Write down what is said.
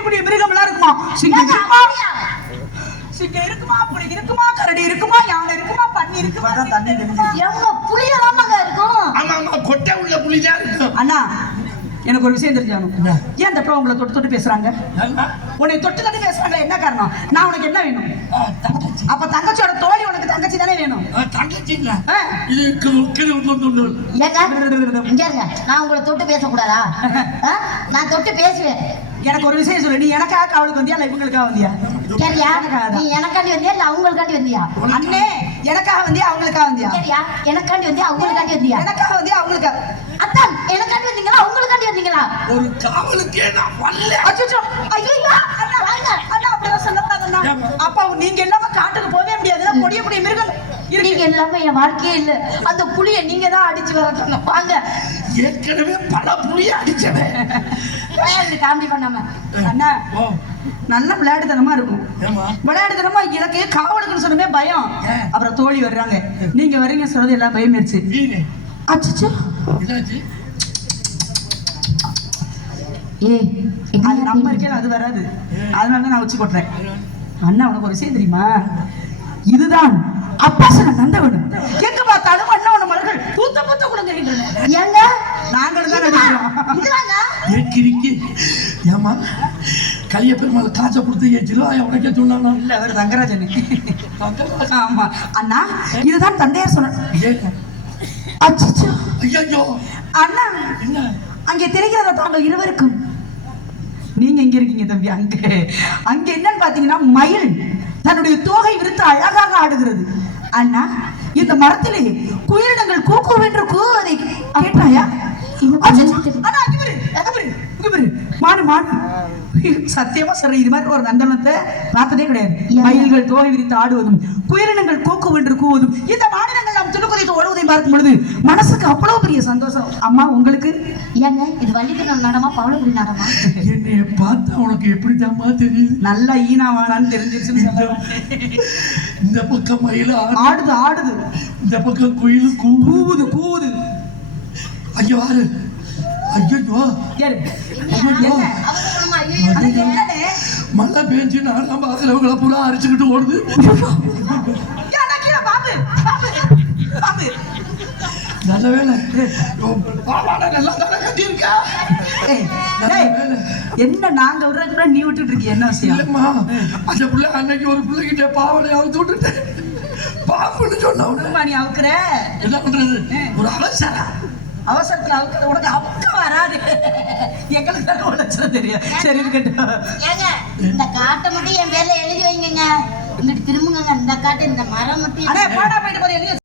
புளியக்கூடிய மிருகம் எல்லாம் இருக்குமா? சிங்கம் இருக்குமா, சிங்கம் இருக்குமா, புலி இருக்குமா, கரடி இருக்குமா, யானை இருக்குமா, பன்னி இருக்குமா? தண்ணி புளியலாமாங்க இருக்கும். ஆமா ஆமா, கொட்டை உள்ள புலிதான் இருக்கும். அண்ணா எனக்கு ஒரு விஷயம் தெரிஞ்சாலும், ஏன் அந்த பிள்ளை உங்களை தொட்டு தொட்டு பேசுறாங்க? உன்னை தொட்டு தொட்டு பேசுறாங்க, என்ன காரணம்? நான் உனக்கு என்ன வேணும்? அப்ப தங்கச்சியோட தோழி உனக்கு தங்கச்சி தானே வேணும்? தங்கச்சி இல்ல, நான் உங்களை தொட்டு பேசக்கூடாதா? நான் தொட்டு பேசுவேன். எனக்கு ஒரு விஷயம் சொல்லு, நீ எனக்காக அவளுக்கு வந்தியா இல்ல இவங்களுக்காக வந்தியா? சரியா, நீ எனக்காண்டி வந்தியா இல்ல அவங்களுக்காண்டி வந்தியா? அண்ணே எனக்காக வந்தியா அவங்களுக்காக வந்தியா? சரியா, எனக்காண்டி வந்தியா அவங்களுக்காண்டி வந்தியா? எனக்காக வந்தியா அவங்களுக்காக? அத்தான் எனக்காண்டி வந்தீங்களா அவங்களுக்காண்டி வந்தீங்களா? ஒரு காவலுக்கே நான் வரல. அச்சச்சோ, ஐயோ அண்ணா வாங்க அண்ணா, அப்படியே சொல்லக்கூடாதுண்ணா. அப்பா நீங்க எல்லாமே காட்டுக்கு போகவே முடியாது, பொடிய பொடிய மிருகம். நீங்க எல்லாமே என் வாழ்க்கையே இல்ல. அந்த புளிய நீங்க தான் அடிச்சு வரணும். வாங்க, ஏற்கனவே பல புளிய அடிச்சவன். காமெடி பண்ணாம அண்ணா நல்ல விளையாட்டுத்தனமா இருக்கும். விளையாட்டுத்தனமா எனக்கு காவலுக்குன்னு சொன்னமே பயம். அப்புறம் தோழி வர்றாங்க, நீங்க வர்றீங்க சொல்றது எல்லாம் பயமாயிருச்சு. அச்சச்சோ, அது நம்ம இருக்கே, அது வராது. அதனாலதான் நான் வச்சு கொட்டுறேன். அண்ணா உனக்கு ஒரு விஷயம் தெரியுமா? இதுதான் அப்பா சொன்ன நந்தவனம். எங்க பார்த்தாலும் அண்ணா உன மலர்கள் பூத்த பூத்த குடுங்குகின்றன. ஏங்க நாங்களும் தான் நடிக்கிறோம். ஏமா கலிய பெருமாள் காசை கொடுத்து என் சிறுவாய உடைக்க சொன்னாலும் இல்ல, அவர் தங்கராஜன். ஆமா அண்ணா, இதுதான் தந்தையார் சொன்ன. அச்சச்சோ, ஐயோ அண்ணா என்ன அங்கே தெரிகிறதா தாங்கள் இருவருக்கும்? நீங்க எங்க இருக்கீங்க தம்பி? அங்க என்னன்னு பாத்தீங்கன்னா மயில் தன்னுடைய தோகை விரித்து அழகாக ஆடுகிறது. அண்ணா இந்த மரத்திலே குயிலினங்கள் கூக்குவென்று கூவதை கேட்டாயா? மானு மானு சத்தியமா சொல்றேன், இது மாதிரி ஒரு நந்தனத்தை பார்த்ததே கிடையாது. மயில்கள் தோகை விரித்து ஆடுவதும் குயிலினங்கள் கூக்குவென்று கூவதும் இந்த மாநிலங்கள் நாம் துணுக்குறைத்து ஓடுவதையும் பார்க்கும் பொழுது மனசுக்கு அவ்வளவு பெரிய சந்தோஷம். அம்மா உங்களுக்கு ஏங்க இது வள்ளித்தினம் நடமா பவளக்குடி நடமா? என்னைய பார்த்தா உனக்கு எப்படிதாம்மா தெரியுது? நல்லா ஈனாவானான்னு தெரிஞ்சிருச்சுன்னு சொல்லுவேன். இந்த பக்கம் மயில் ஆடுது ஆடுது, இந்த பக்கம் குயில் கூவுது கூவுது. ஐயோ ஆறு, ஐயோ மழை பெஞ்சு நான் பாக்குறவங்களை பூரா அரிச்சுக்கிட்டு ஓடுது. நல்ல வேலை நல்லா தானே கட்டியிருக்கா. என்ன நாங்க விடுறதுக்கு நீ விட்டுட்டு இருக்கிய? என்ன விஷயம்? இல்லம்மா, அந்த பிள்ளை அன்னைக்கு ஒரு பிள்ளைகிட்ட பாவனை அவுத்து விட்டுட்டேன். பாப்புன்னு சொன்ன நீ அவுக்குற என்ன பண்றது? ஒரு அவசரத்துல அவுக்குற உனக்கு அவுக்க வராது. எங்களுக்கு உழைச்சது தெரியும். சரி இருக்கட்டும். இந்த காட்டை மட்டும் என் பேர்ல எழுதி வைங்க. இங்கிட்டு திரும்புங்க. இந்த காட்டு இந்த மரம் மட்டும் போயிட்டு போது எழுதி